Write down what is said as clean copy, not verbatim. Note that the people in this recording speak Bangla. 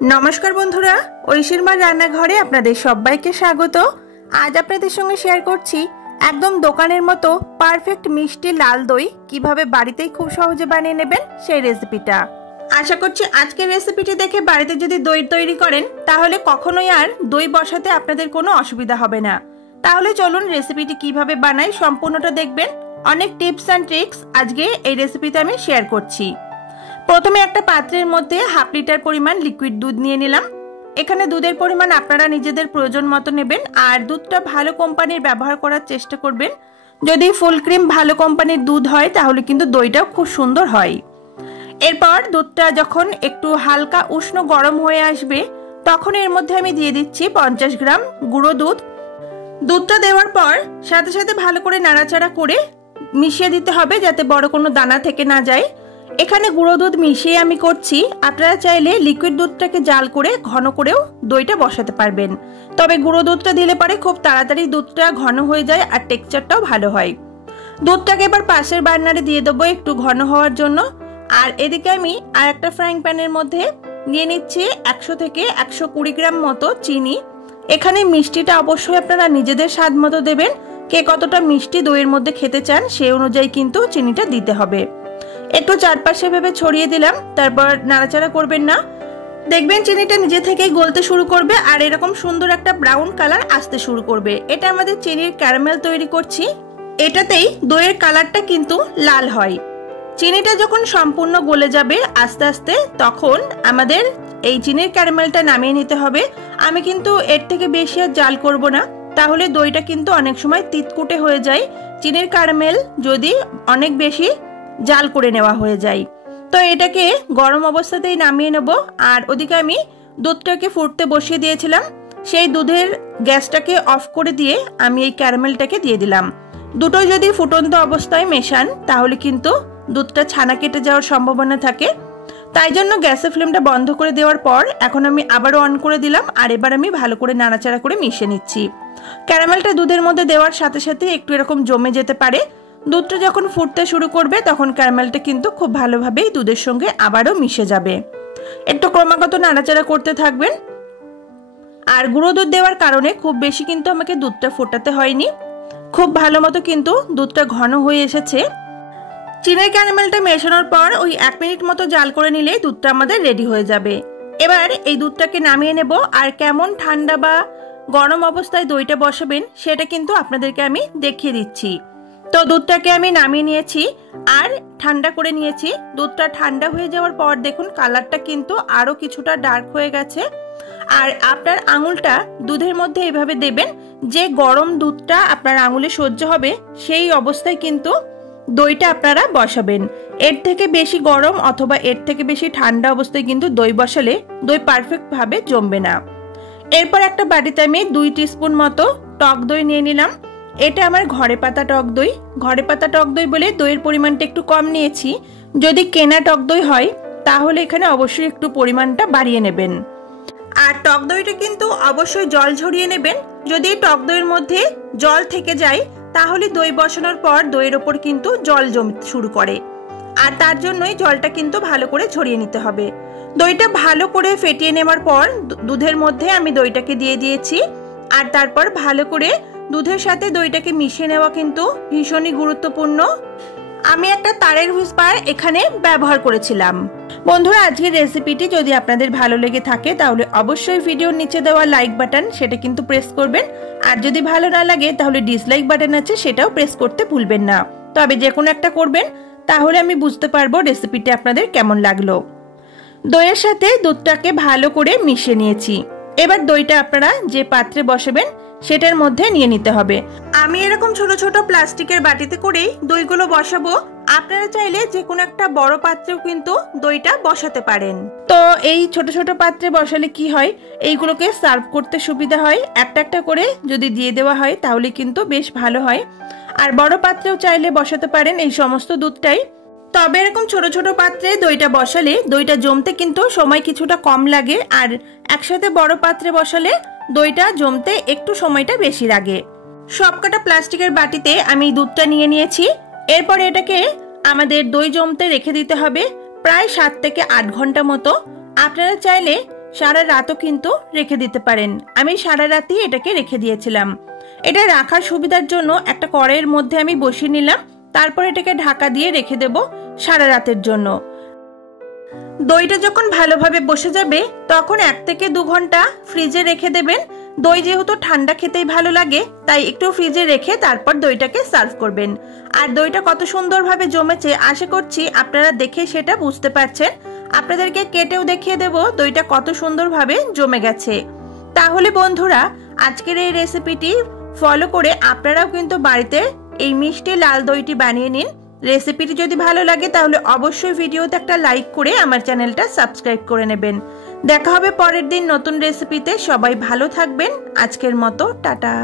नमस्कार बंधुरा ঐশীর মা রান্নাঘরে আপনাদের সবাইকে স্বাগত। আজ আপনাদের সঙ্গে শেয়ার করছি একদম দোকানের মতো পারফেক্ট মিষ্টি লাল দই কিভাবে বাড়িতেই খুব সহজে বানিয়ে নেবেন সেই রেসিপিটা। আশা করছি আজকের রেসিপিটি দেখে বাড়িতে যদি দই তৈরি করেন তাহলে কখনোই আর দই বসাতে আপনাদের কোনো অসুবিধা হবে না। তাহলে চলুন রেসিপিটি কিভাবে বানাই সম্পূর্ণটা দেখবেন। অনেক টিপস এন্ড ট্রিক্স আজকে এই রেসিপিতে আমি শেয়ার করছি। প্রথমে একটা পাত্রের মধ্যে হাফ লিটার পরিমাণ লিকুইড দুধ নিয়ে নিলাম। এখানে দুধের পরিমাণ আপনারা নিজেদের প্রয়োজন মতো নেবেন আর দুধটা ভালো কোম্পানির ব্যবহার করার চেষ্টা করবেন। যদি ফুল ক্রিম ভালো কোম্পানির দুধ হয় তাহলে কিন্তু দইটাও খুব সুন্দর হয়। এরপর দুধটা যখন একটু হালকা উষ্ণ গরম হয়ে আসবে তখন এর মধ্যে আমি দিয়ে দিচ্ছি 50 গ্রাম গুঁড়ো দুধ। দুধটা দেওয়ার পর সাথে সাথে ভালো করে নাড়াচাড়া করে মিশিয়ে দিতে হবে যাতে বড় কোনো দানা থেকে না যায়। এখানে গুঁড়ো দুধ মিশিয়ে আমি করছি। আপনারা চাইলে লিকুইড দুধটাকে জাল করে ঘন করেও দইটা বসাতে পারবেন, তবে গুঁড়ো দুধটা দিলে পরে খুব তাড়াতাড়ি দুধটা ঘন হয়ে যায় আর টেক্সচারটাও ভালো হয়। দুধটাকে এবার পাশের বার্নারে দিয়ে দেবো একটু ঘন হওয়ার জন্য। আর এদিকে আমি আর একটা ফ্রাইং প্যানের মধ্যে নিয়ে নিচ্ছি 100 থেকে 120 গ্রাম মতো চিনি। এখানে মিষ্টিটা অবশ্যই আপনারা নিজেদের স্বাদ মতো দেবেন। কে কতটা মিষ্টি দইয়ের মধ্যে খেতে চান সেই অনুযায়ী কিন্তু চিনিটা দিতে হবে। একটু চারপাশে ভেবে ছড়িয়ে দিলাম, তারপর নাড়াচাড়া করবেন না। দেখবেন চিনিটা নিজে থেকেই গলতে শুরু করবে আর এরকম সুন্দর একটা ব্রাউন কালার আসতে শুরু করবে। এটা আমাদের চিনির ক্যারামেল তৈরি করছি, এটাতেই দইয়ের কালারটা কিন্তু লাল হয়। চিনিটা যখন সম্পূর্ণ গলে যাবে আস্তে আস্তে তখন আমাদের এই চিনির ক্যারামেলটা নামিয়ে নিতে হবে। আমি কিন্তু এর থেকে বেশি আর জাল করব না, তাহলে দইটা কিন্তু অনেক সময় তিতকুটে হয়ে যায় চিনির ক্যারামেল যদি অনেক বেশি জাল করে নেওয়া হয়ে যায়। তো এটাকে গরম অবস্থাতেই নামিয়ে নেব। আর ওদিকে আমি দুধটাকে ফুটতে বসিয়ে দিয়েছিলাম, সেই দুধের গ্যাসটাকে অফ করে দিয়ে আমি এই ক্যারামেলটাকে দিয়ে দিলাম। দুটোই যদি ফুটন্ত অবস্থায় মেশান তাহলে কিন্তু দুধটা ছানা কেটে যাওয়ার সম্ভাবনা থাকে, তাই জন্য গ্যাসের ফ্লেমটা বন্ধ করে দেওয়ার পর এখন আমি আবারও অন করে দিলাম। আর এবার আমি ভালো করে নাড়াচাড়া করে মিশিয়ে নিচ্ছি। ক্যারামেলটা দুধের মধ্যে দেওয়ার সাথে সাথে একটু এরকম জমে যেতে পারে। দুধটা যখন ফুটতে শুরু করবে তখন ক্যারামেলটা কিন্তু খুব ভালোভাবেই দুধের সঙ্গে আবারও মিশে যাবে। একটু ক্রমাগত নাড়াচাড়া করতে থাকবেন। আর গুঁড়ো দুধ দেওয়ার কারণে খুব বেশি কিন্তু আমাকে দুধটা ফোটাতে হয়নি, খুব ভালো মতো কিন্তু দুধটা ঘন হয়ে এসেছে। চিনির ক্যারামেলটা মেশানোর পর ওই 1 মিনিট মতো জাল করে নিলে দুধটা আমাদের রেডি হয়ে যাবে। এবার এই দুধটাকে নামিয়ে নেব। আর কেমন ঠান্ডা বা গরম অবস্থায় দইটা বসাবেন সেটা কিন্তু আপনাদেরকে আমি দেখিয়ে দিচ্ছি। তো দুধটাকে আমি নামিয়ে নিয়েছি আর ঠান্ডা করে নিয়েছি। দুধটা ঠান্ডা হয়ে যাওয়ার পর দেখুন কালারটা কিন্তু আরো কিছুটা ডার্ক হয়ে গেছে। আর আপনার আঙুলটা দুধের মধ্যে এভাবে দেবেন যে গরম দুধটা আপনার আঙুলে সহ্য হবে সেই অবস্থায় কিন্তু দইটা আপনারা বসাবেন। এর থেকে বেশি গরম অথবা এর থেকে বেশি ঠান্ডা অবস্থায় কিন্তু দই বসালে দই পারফেক্ট ভাবে জমবে না। এরপর একটা বাটিতে আমি 2 টিস্পুন মতো টক দই নিয়ে নিলাম। এটা আমার ঘরে পাতা টক দই। ঘরে পাতা টক দই বলে দইয়ের পরিমাণটা একটু কম নিয়েছি। যদি কেনা টক দই হয় তাহলে এখানে অবশ্যই একটু পরিমাণটা বাড়িয়ে নেবেন। আর টক দইটা কিন্তু অবশ্যই জল ঝরিয়ে নেবেন। যদি টক দইয়ের মধ্যে জল থেকে যায় তাহলে দই বসানোর পর দইয়ের ওপর কিন্তু জল জমতে শুরু করে, আর তার জন্যই জলটা কিন্তু ভালো করে ঝরিয়ে নিতে হবে। দইটা ভালো করে ফেটিয়ে নেওয়ার পর দুধের মধ্যে আমি দইটাকে দিয়ে দিয়েছি। আর তারপর ভালো করে দুধের সাথে দইটাকে মিশিয়ে নেওয়া কিন্তু ভীষণই গুরুত্বপূর্ণ। আমি একটা তারের হুইস্পার এখানে ব্যবহার করেছিলাম। বন্ধুরা আজকের রেসিপিটি যদি আপনাদের ভালো লেগে থাকে তাহলে অবশ্যই ভিডিওর নিচে দেওয়া লাইক বাটন সেটা কিন্তু প্রেস করবেন। আর যদি ভালো না লাগে তাহলে ডিসলাইক বাটন আছে সেটাও প্রেস করতে ভুলবেন না। তবে যে কোনো একটা করবেন, তাহলে আমি বুঝতে পারবো রেসিপিটি আপনাদের কেমন লাগলো। দইয়ের সাথে দুধটাকে ভালো করে মিশিয়ে নিয়েছি। এবার দইটা আপনারা যে পাত্রে বসাবেন সেটার মধ্যে নিয়ে নিতে হবে। আমি এরকম ছোট ছোট প্লাস্টিকের বাটিতে করেই দইগুলো বসাবো। আপনারা চাইলে যে কোনো একটা বড় পাত্রেও কিন্তু দইটা বসাতে পারেন। তো এই ছোট ছোট পাত্রে বসালে কি হয়, এইগুলোকে সার্ভ করতে সুবিধা হয়। একটা একটা করে যদি দিয়ে দেওয়া হয় তাহলে কিন্তু বেশ ভালো হয়। আর বড় পাত্রেও চাইলে বসাতে পারেন এই সমস্ত দুধটাই। তবে এরকম ছোট ছোট পাত্রে দইটা বসালে দইটা জমতে কিন্তু সময় কিছুটা কম লাগে, আর একসাথে বড় পাত্রে বসালে দইটা জমতে একটু সময়টা বেশি লাগে। সবকটা প্লাস্টিকের বাটিতে আমি দুধটা নিয়ে নিয়েছি। এরপর এটাকে আমাদের দই জমতে রেখে দিতে হবে প্রায় 7 থেকে 8 ঘন্টা মতো। আপনারা চাইলে সারা রাতও কিন্তু রেখে দিতে পারেন। আমি সারা রাতই এটাকে রেখে দিয়েছিলাম। এটা রাখার সুবিধার জন্য একটা কড়াইয়ের মধ্যে আমি বসিয়ে নিলাম, তারপর এটাকে ঢাকা দিয়ে রেখে দেব সারা রাতের জন্য। দইটা যখন ভালোভাবে বসে যাবে তখন 1 থেকে 2 ঘন্টা ফ্রিজে রেখে দেবেন। দই যেহেতু ঠান্ডা খেতেই ভালো লাগে, তাই একটু ফ্রিজে রেখে তারপর দইটাকে সার্ভ করবেন। আর দইটা কত সুন্দরভাবে জমেছে আশা করছি আপনারা দেখে সেটা বুঝতে পারছেন। আপনাদেরকে কেটেও দেখিয়ে দেব দইটা কত সুন্দরভাবে জমে গেছে। তাহলে বন্ধুরা, আজকের এই রেসিপিটি ফলো করে আপনারাও কিন্তু বাড়িতে এই মিষ্টি লাল দইটি বানিয়ে নিন। রেসিপিটি যদি ভালো লাগে তাহলে অবশ্যই ভিডিওতে একটা লাইক করে আমার চ্যানেলটা সাবস্ক্রাইব করে নেবেন। দেখা হবে পরের দিন নতুন রেসিপিতে। সবাই ভালো থাকবেন। আজকের মতো টাটা।